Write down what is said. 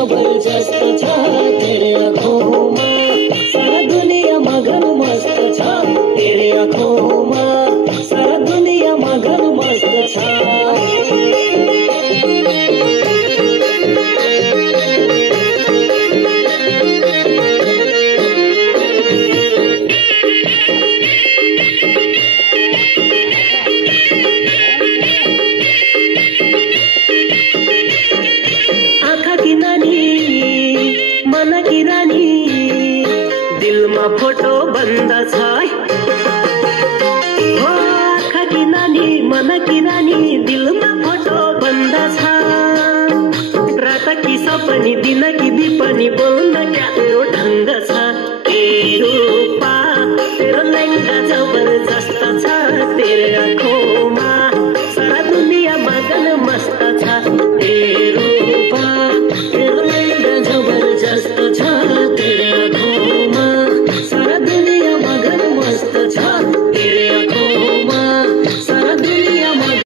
जबरजस्त छ तेरे आँखोंमा सारा दुनिया मगन मस्त छ तेरे आँखोंमा सारा दुनिया मगन मस्त छ फोटो बन्द छ हो आँखा की नानी मन की रानी दिलमा फोटो बन्द छ रात की सपनी दिन की बिपनी बोल्न